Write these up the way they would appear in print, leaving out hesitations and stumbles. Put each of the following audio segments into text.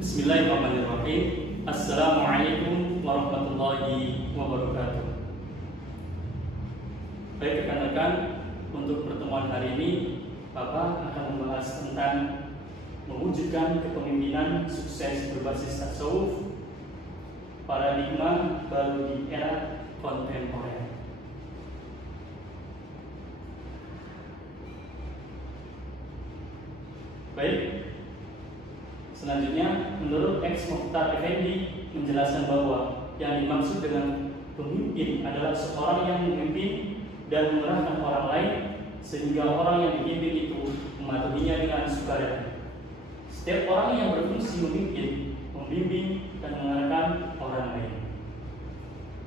Bismillahirrahmanirrahim. Assalamualaikum warahmatullahi wabarakatuh. Baik rekan-rekan, untuk pertemuan hari ini Bapak akan membahas tentang mewujudkan kepemimpinan sukses berbasis tasawuf, paradigma baru di era kontemporer. Baik, selanjutnya menurut Ex Mukhtar Effendi menjelaskan bahwa yang dimaksud dengan pemimpin adalah seorang yang memimpin dan mengerahkan orang lain sehingga orang yang dipimpin itu mematuhinya dengan sukarela. Setiap orang yang berfungsi memimpin, membimbing dan mengarahkan orang lain.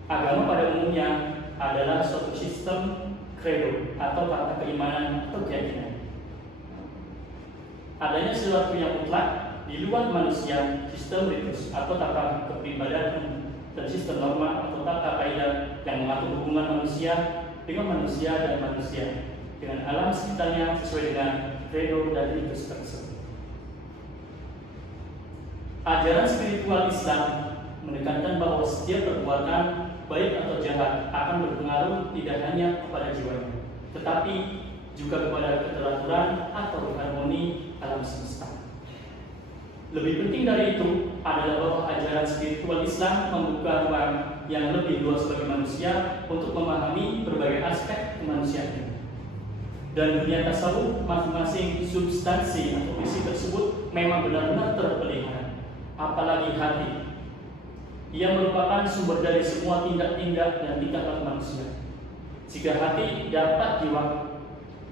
Agama pada umumnya adalah suatu sistem credo atau kata keimanan atau keyakinan. Adanya sesuatu yang mutlak di luar manusia, sistem ritus atau tata kepribadian dan sistem norma atau tata kaidah yang mengatur hubungan manusia dengan manusia dan manusia dengan alam sekitarnya sesuai dengan credo dan ritus tersebut. Ajaran spiritual Islam menekankan bahwa setiap perbuatan baik atau jahat akan berpengaruh tidak hanya kepada jiwanya, tetapi juga kepada keteraturan atau harmoni alam semesta. Lebih penting dari itu adalah bahwa ajaran spiritual Islam membuka ruang yang lebih luas bagi manusia untuk memahami berbagai aspek kemanusiaan. Dan dunia tasawuf, masing-masing substansi atau isi tersebut memang benar-benar terpelihara, apalagi hati. Ia merupakan sumber dari semua tindak-tindak dan tingkah laku manusia. Jika hati dapat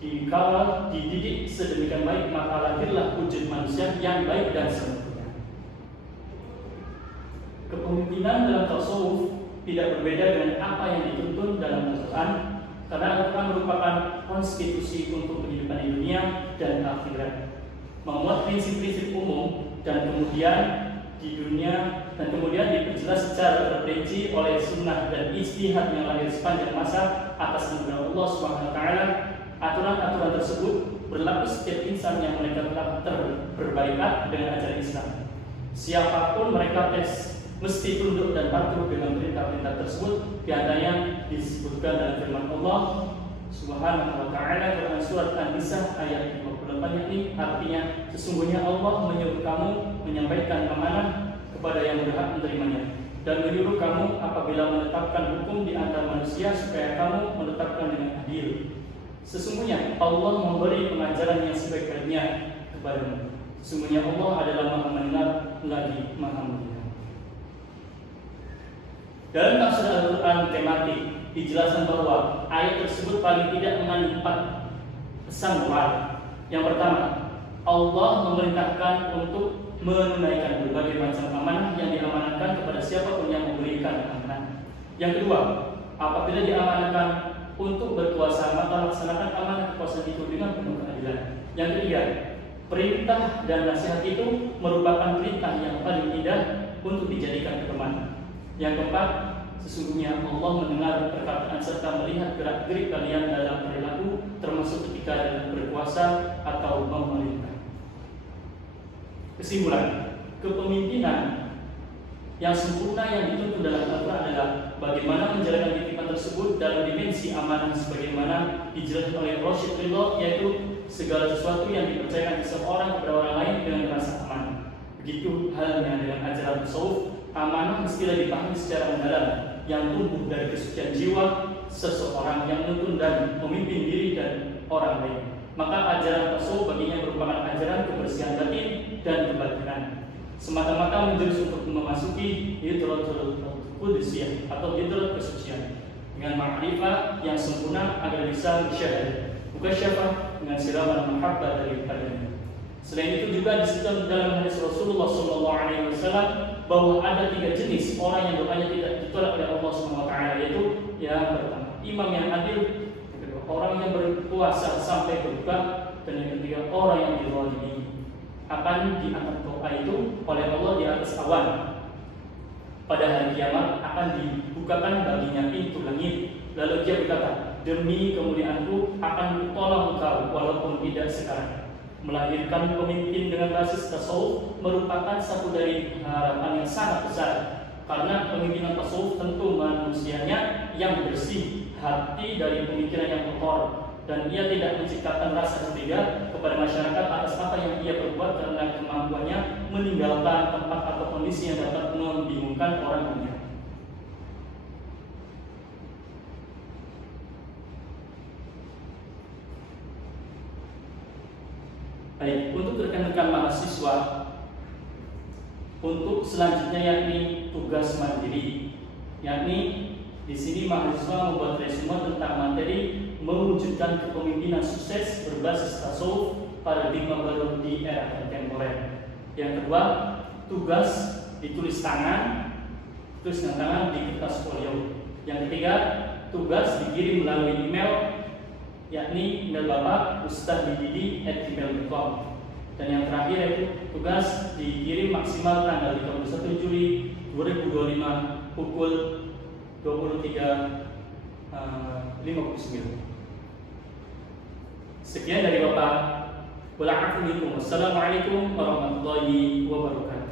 dikawal, dididik sedemikian baik, maka lahirlah wujud manusia yang baik dan sempurna. Kepemimpinan dalam tasawuf tidak berbeda dengan apa yang dituntun dalam Al-Quran, karena Al-Quran merupakan konstitusi untuk kehidupan di dunia dan akhirat, memuat prinsip-prinsip umum dan kemudian diperjelas secara terperinci oleh sunnah dan ijtihad yang lahir sepanjang masa atas anugerah Allah Subhanahu wa taala. Aturan-aturan tersebut berlaku setiap insan yang mereka telah berbaikat dengan ajaran Islam. Siapapun mereka mesti tunduk dan patuh dengan perintah-perintah tersebut. Di antaranya disebutkan dalam firman Allah Subhanahu wa taala dalam surat An-Nisa ayat 58, yakni artinya sesungguhnya Allah menyuruh kamu menyampaikan amanah kepada yang berhak menerimanya dan menyuruh kamu apabila menetapkan hukum di antara manusia supaya kamu menetapkan dengan adil. Sesungguhnya Allah memberi pengajaran yang sebaik-baiknya kepadamu. Sesungguhnya Allah adalah Maha mendengar lagi Maha melihat. Dalam tafsir Al-Quran tematik dijelaskan bahwa ayat tersebut paling tidak mengandung 4 pesan moral. Yang pertama, Allah memerintahkan untuk menunaikan berbagai macam amanah yang diamanahkan kepada siapapun yang memberikan amanah. Yang kedua, apabila diamanahkan untuk berkuasa, maka laksanakan amanah kekuasaan itu dengan penuh keadilan. Yang ketiga, perintah dan nasihat itu merupakan perintah yang paling indah untuk dijadikan pedoman. Yang keempat, sesungguhnya Allah mendengar perkataan serta melihat gerak-gerik kalian dalam perilaku, termasuk ketika dalam berkuasa atau memerintah. Kesimpulan, kepemimpinan yang sempurna yang dituntut dalam Al-Quran adalah bagaimana menjalankan titipan tersebut dalam dimensi amanah sebagaimana dijelaskan oleh Rasyid Ridho, yaitu segala sesuatu yang dipercayakan seseorang kepada orang lain dengan rasa amanah. Begitu halnya dengan ajaran tasawuf, amanah mestilah dipahami secara mendalam yang tumbuh dari kesucian jiwa seseorang yang menuntun dan memimpin diri dan orang lain. Maka ajaran tasawuf baginya merupakan ajaran kebersihan batin dan kebatinan, semata-mata menjurus untuk memasuki hidratul qudusiyah atau hidrat kesucian dengan ma'rifah yang sempurna agar bisa syahadah, bukan syafah dengan siraman mahabbah daripadanya. Selain itu juga disebutkan dalam hadis Rasulullah SAW bahwa ada 3 jenis orang yang doanya tidak ditolak oleh Allah SWT, yaitu yang pertama, imam yang adil, yang kedua, orang yang berpuasa sampai berbuka, dan yang ketiga, orang yang dizalimi. Akan diangkat doa itu oleh Allah di atas awan. Pada hari kiamat akan dibukakan baginya pintu langit. Lalu dia berkata, demi kemuliaanku akan kutolong engkau walaupun tidak sekarang. Melahirkan pemimpin dengan basis tasawuf merupakan satu dari harapan yang sangat besar, karena pemimpinan tasawuf tentu manusianya yang bersih, hati dari pemikiran yang kotor, dan ia tidak menciptakan rasa curiga kepada masyarakat atas apa yang ia perbuat karena kemampuannya meninggalkan tempat atau kondisi yang dapat membingungkan orang banyak. Baik, untuk rekan-rekan mahasiswa, untuk selanjutnya yakni tugas mandiri, yakni di sini mahasiswa membuat resume tentang materi mewujudkan kepemimpinan sukses berbasis tasawuf paradigma baru di era kontemporer. Yang kedua, tugas ditulis tulis dengan tangan di kertas folio. Yang ketiga, tugas dikirim melalui email, yakni email Bapak ustadzdidi@gmail.com. Dan yang terakhir yaitu tugas dikirim maksimal tanggal 31 Juli 2025 pukul 23.59. Sekian dari Bapak. Wassalamualaikum warahmatullahi wabarakatuh.